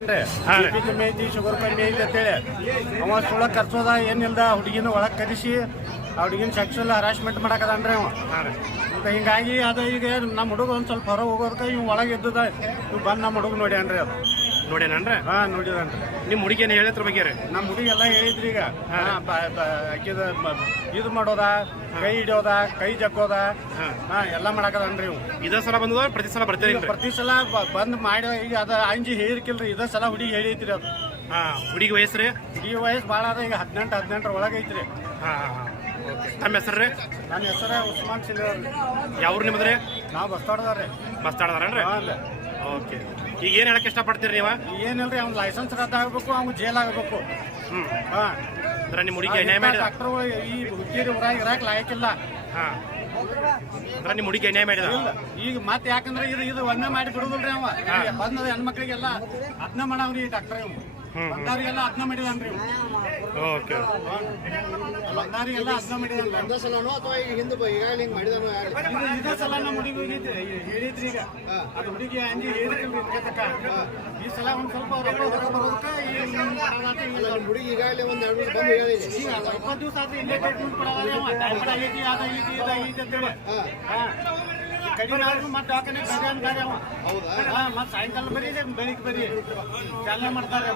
B ಕಮ್ಮಿ ಐತಿ sugar ಕಮ್ಮಿ ಐತಿ ಅಂತೇಳಿ ಅವ ಸುಳ ಕರ್ಸೋದ ಏನಿಲ್ದ ಹುಡುಗಿನ ಒಳಗೆ ಕರೆಸಿ ಆ ಹುಡುಗಿನ ಸೆಕ್ಷುವಲ್ ಹರಾಸ್ಮೆಂಟ್ ಮಾಡಕದಾನ್ರಿ ಅವ. ಮತ್ತೆ ಹಿಂಗಾಗಿ ಅದು ಈಗ ನಮ್ಮ ಹುಡುಗ ಒಂದ್ ಸ್ವಲ್ಪ ಹೊರ ಹೋಗೋದಕ್ಕೆ ಇವ್ ಒಳಗೆ ಇದ್ದದ ಇವ್ ಬಂದು ನಮ್ಮ ಹುಡುಗ ನೋಡಿ ನೋಡ್ಯಾನ್ರಿ ಅದು. ನೋಡೇನನ್ರಿ ಹಾಂ ನೋಡಿದನ್ರಿ. ನಿಮ್ಮ ಹುಡುಗಿನ ಹೇಳಿದ್ರ ಬಗ್ಗೆ ರೀ. ನಮ್ಮ ಹುಡುಗ ಎಲ್ಲ ಹೇಳಿದ್ರಿ ಈಗ. ಹಾ, ಬ- ಬ- ಆಕಿದ ಮ- ಇದು ಮಾಡೋದ ಕೈ ಹಿಡಿಯೋದ ಕೈ ಜಕ್ಕೋದ ಹಾಂ. ಎಲ್ಲ ಮಾಡಕದನ್ರಿ ಇವು. ಇದೇ ಸಲ ಬಂದದ ಪ್ರತಿ ಸಲ ಬರ್ತೀರಿ ಈಗ ಪ್ರತಿ ಸಲ ಬ- ಬಂದ್ ಮಾಡಿ ಈಗ ಅದ ಅಂಜಿ ಹೇಳಿರ್ಕಿಲ್ರಿ ಇದ ಸಲ ಹುಡುಗಿ ಹೇಳಿದ್ರಿ ಅದು. ಹಾಂ ಹುಡುಗಿ ವಯಸ್ಸು ರೀ? ಈ ವಯಸ್ಸು ಭಾಳ ಅದ ಈಗ ಹದಿನೆಂಟು ಹದಿನೆಂಟರ ಒಳಗೆ ಐತ್ರಿ. ಹಾಂ ಹಾಂ ಹಾಂ. ಓಕೆ. ತಮ್ಮ ಹೆಸರು ರೀ? ನನ್ನ ಹೆಸರ ಉಸ್ಮಾನ್ ಸಿಲ್ವರ್ ಯಾವ ಊರು ನಿಮ್ಮದು ರೀ ನಾವು ಬಸ್ತಾಡ್ದಾರ್ರಿ. ಬಸ್ ತಾಡದಾರನ್ರಿ ಹಾಂ ಓಕೆ. ಈಗ ಏನು ಹೇಳಕ್ಕೆ ಇಷ್ಟಪಡ್ತೀರಿ ನೀವು? ಏನಿಲ್ರಿ ಅವ್ನ ಲೈಸೆನ್ಸ್ ರದ್ದು ಆಗಬೇಕು ಅವ್ನು ಜೈಲ್ ಆಗಬೇಕು. ಹ್ಞೂ ಹಾ. ಅಂದ್ರೆ ನಿಮ್ಮ ಹುಡುಗಿ ಅನ್ಯಾಯ ಮಾಡಿದ ಡಾಕ್ಟರ್ ಈ ಹುಡುಗಿರಿ ಊರಾಗ ಇರಾಕ್ ಲಾಯಕ್ಕಿಲ್ಲ. ಹಾಂ. ಅಂದ್ರೆ ನಿಮ್ಮ ಹುಡುಗಿ ಅನ್ಯಾಯ ಮಾಡಿದ? ಇಲ್ಲ. ಈಗ ಮತ್ತೆ ಯಾಕಂದ್ರೆ ಇದು ಇದು ಒಂದೇ ಮಾಡಿ ಬಿಡುದಿಲ್ರಿ ಅವ. ಬಂದ ಹೆಣ್ಮಕ್ಳಿಗೆಲ್ಲ ಅದನ್ನ ಮಾಡವ್ರಿ ಡಾಕ್ಟರ್ ಇವ್ ಎಲ್ಲ ಅದನ್ನ ಮಾಡಿದಾನ್ರಿ ಓಕೆ. ಎಲ್ಲ ಅದನ್ನ ಮಾಡಿದಾನ್ರಿ ಒಂದೇ ಸಲನೋ ಅಥವಾ ಈಗ ಹಿಂದೆ ಈಗಾಗಲೇ ಹಿಂಗೆ ಮಾಡಿದಾನೋ ಯಾರು ಇದೇ ಸಲ ನಮ್ಮ ಹುಡುಗಿ ಹೋಗಿದ್ರಿ ಹೇಳಿದ್ರಿ ಈಗ. ಅದು ಹುಡುಗಿ ಅಂಜಿ ಹೇಳಿದ್ರಿ ತಕ್ಕ ಈ ಸಲ ಒಂದ್ ಸ್ವಲ್ಪ ರೊಕ್ಕ ಬರೋದಕ್ಕೆ ಈ ಹುಡುಗಿ ಈಗಾಗಲೇ ಒಂದು ಎರಡು ವರ್ಷ ಬಂದು ಹೇಳಿದೆ. ಈಗ ಇಪ್ಪತ್ತು ದಿವಸ ಆದ್ರೆ ಇಲ್ಲೇ ಟ್ರೀಟ್ಮೆಂಟ್ ಅವ. ಆಗೈತಿ ಅದಾಗೈತಿ ಇದಾಗೈತಿ ಅಂತೇಳಿ. ಹಾ. ಮತ್ತೆ ಸಾಯಂಕಾಲ ಬರೀ ಬೆಳಿಗ್ಗೆ ಬರೀ. ಚಾಲನೆ ಮಾಡ್ತಾರೆ